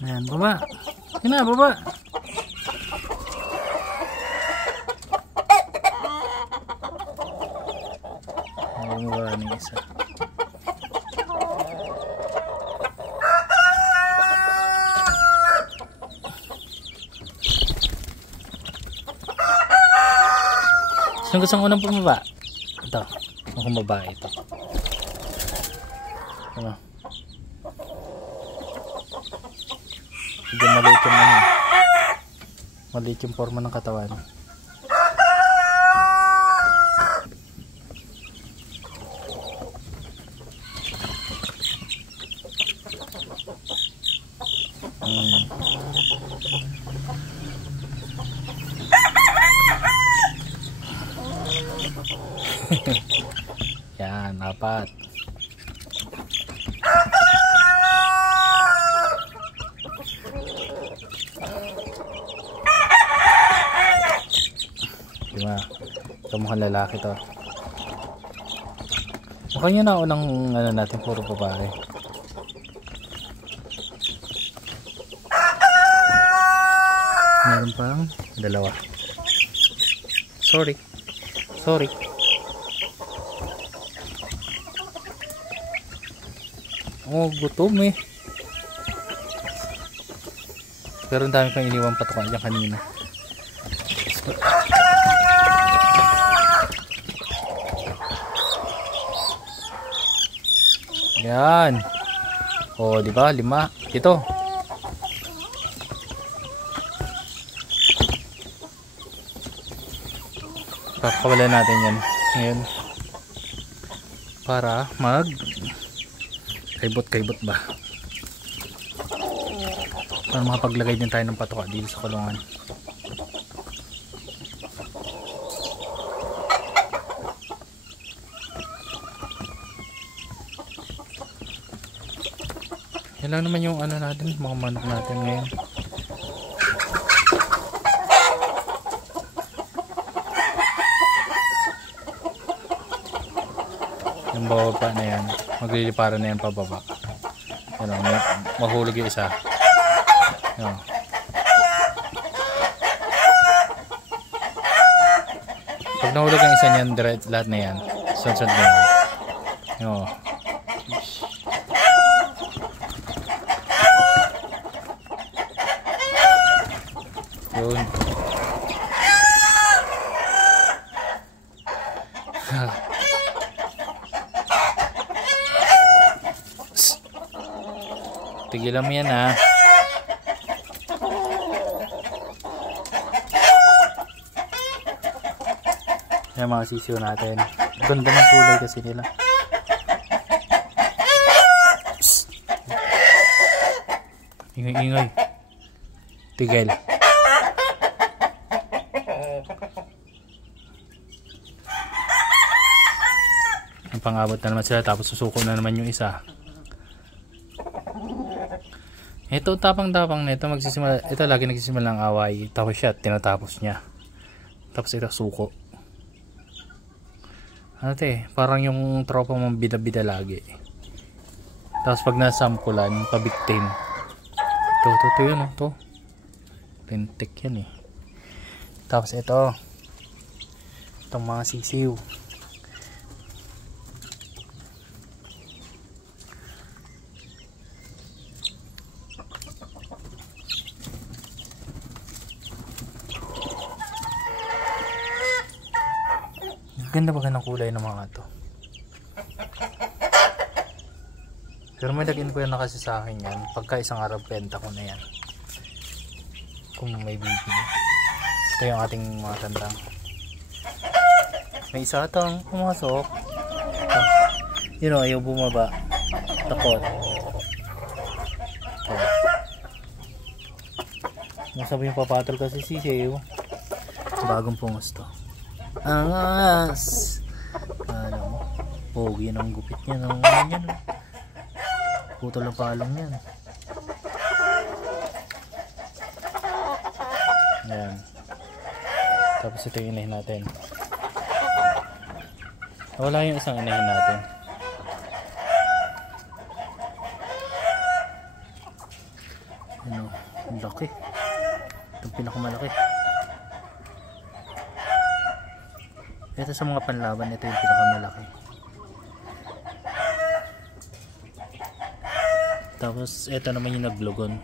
Ayan, baba. Yun na, baba. Bumaba ng isa. Saan gusto ko unang bumaba? Ito. Kung babae ito. Ano? Medyo maliit yung ano. Maliit yung forma ng katawan. Yan, apat. Diba? Ito mukhang lalaki to. Mukhang yun na unang ano natin, puro babae. Meron pang dalawa. Sorry. Oh, gutom eh. Pero ang dami pang iniwang patukan dyan kanina. Yan. Oh, di ba? 5. Ito. Pakawalan natin yan ngayon para mag kaibot ba, para makapaglagay din tayo ng patuka dito sa kulungan. Yan lang naman yung ano natin, mga manok natin ngayon. Yung bababa na yan, magliliparan na yan pababa. Ano, mahulog yung isa. Ano. Pag nahulog ang isa niyan, lahat na yan. Sunod na yan. Ano. Yun. Tigilan mo yan ha. Yan mga sisiyo natin. Ganda ng kulay kasi nila. Ingay. Tigil. Ang pang-abot na naman sila, tapos susuko na naman yung isa. Ito tapang-tapang na ito, magsisimula, ito lagi nagsisimula ng away, tapos siya tinatapos niya, tapos ito suko. Ano te, parang yung tropa mong bida-bida lagi, tapos pag nasampulan pabiktim. Ito yun, ito lintik yan eh. Tapos ito, itong mga sisiw. Ganda ba ng kulay ng mga to? Pero may lagin ko yan na kasi sa akin yan. Pagka isang araw benta ko na yan. Kung may bibili. Ito yung ating mga tandang. May isa atang pumasok. Yun o, ayaw bumaba. Takot. Nasabi yung papatol kasi si Seo. Bagong pungas to. Angas! Ano mo? Pogi ng gupit niya. Ng yan. Putol ang palong yan. Ayan. Tapos ito yung inahin natin. Wala yung isang inahin natin. laki. Itong pinakamalaki. Ito sa mga panlaban, ito yung pinakamalaki. Tapos ito naman yung naglugon.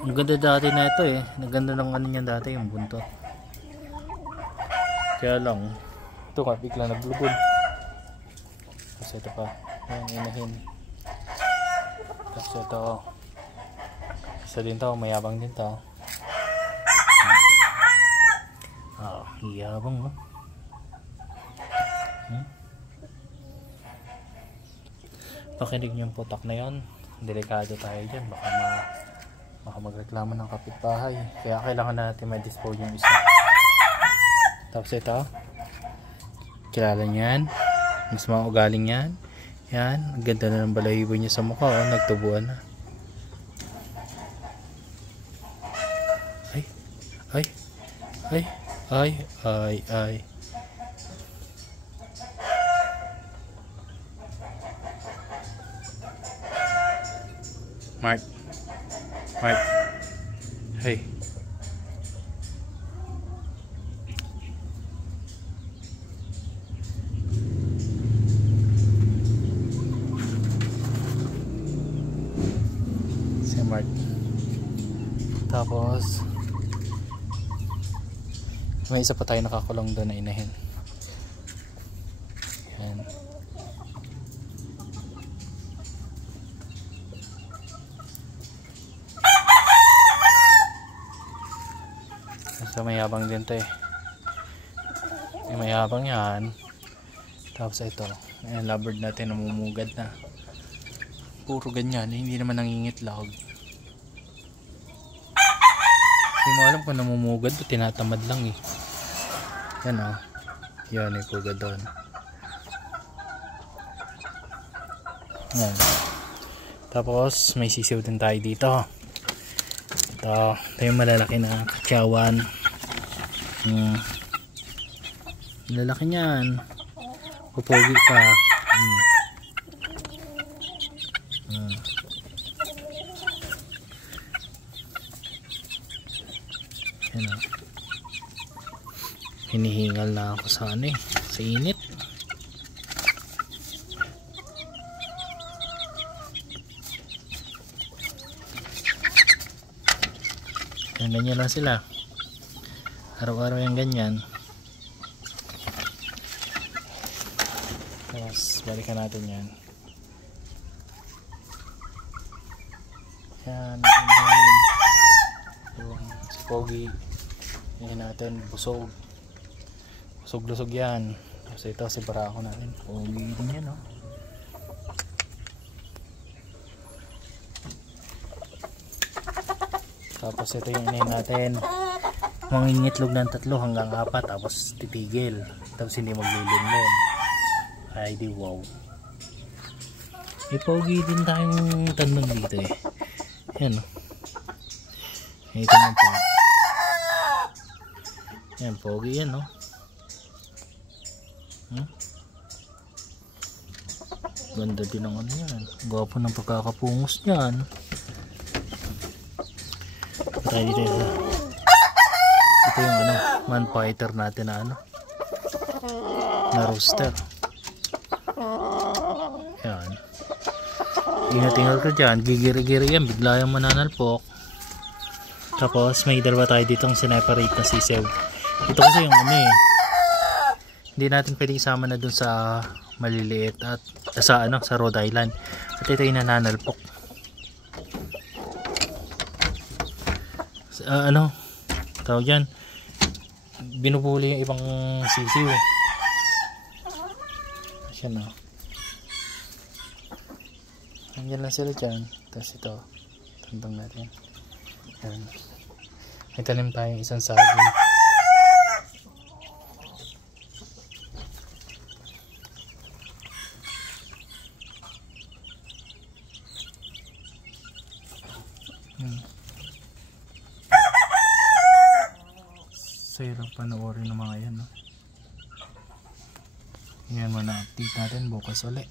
Ang ganda dati na ito eh. Naganda ng ano niyan dati, yung buntot. Kaya lang ito ka bigla naglugon. Tapos ito pa, yung inahin. Tapos ito, isa din to, mayabang din to. Yabang oh. Pakinig niyo yung putak na yan, delikado tayo dyan, baka magreklamo ng kapitbahay, kaya kailangan natin ma-dispose yung isa. Tapos ito, kilala niyo yan, mas mga ugaling yan. Yan, ang ganda na ng balahibo niya sa mukha, oh, nagtubuan na. Ay. Mark. Hey. Si Mark. Tapos may isa pa tayo nakakulong doon na inahin. Yan. So mayabang din to eh. Mayabang yan. Tapos ito, ayan, lovebird natin namumugad na. Puro ganyan, hindi naman nangingitlag. Hindi mo alam kung namumugad o tinatamad lang eh. Yan o. Yan yung pugad doon. Yan. Tapos may sisiw din tayo dito. Ito yung malalaki na katsawan. Malalaki niyan. Pupogi pa. Yan o. Hinihingal na ako sa ano eh, sa init. Ganyan lang sila. Araw-araw yung ganyan. Tapos balikan natin yan. Yan. Si Pogi. Yan natin. Busog. Busog-lusog yan. Tapos ito si Barako natin. Pogi din yan, no? Tapos ito yung inahin natin. Mangingitlog ng 3 hanggang 4. Tapos titigil. Tapos hindi maglilimlim. Ay di wow. May Pogi din tayong tanong dito eh. Yan, no? Ito naman pa. Yan, Pogi yan, no? Ganda din ang ano yan. Gwapo ng pagkakapungos niyan. Patay dito yun. Ito yung ano, man fighter natin na ano, na rooster. Yan. Ingat-ingat ka dyan. Gigiri-giri yan. Bigla yung mananalpok. Tapos may dalawa tayo ditong sineparate na sisew. Ito kasi yung ano eh, hindi natin pwedeng isama na dun sa maliliit at sa ano, sa Rhode Island. At ito yung nananalpok. Ano tawag yan, binubuli yung ibang sisiw. Yan o. Nandiyan lang sila dyan. Tapos ito, tandang natin. Yan. May tanim tayong isang saging. Sarap panoorin ng mga yan, no? Yan, muna update natin bukas ulit.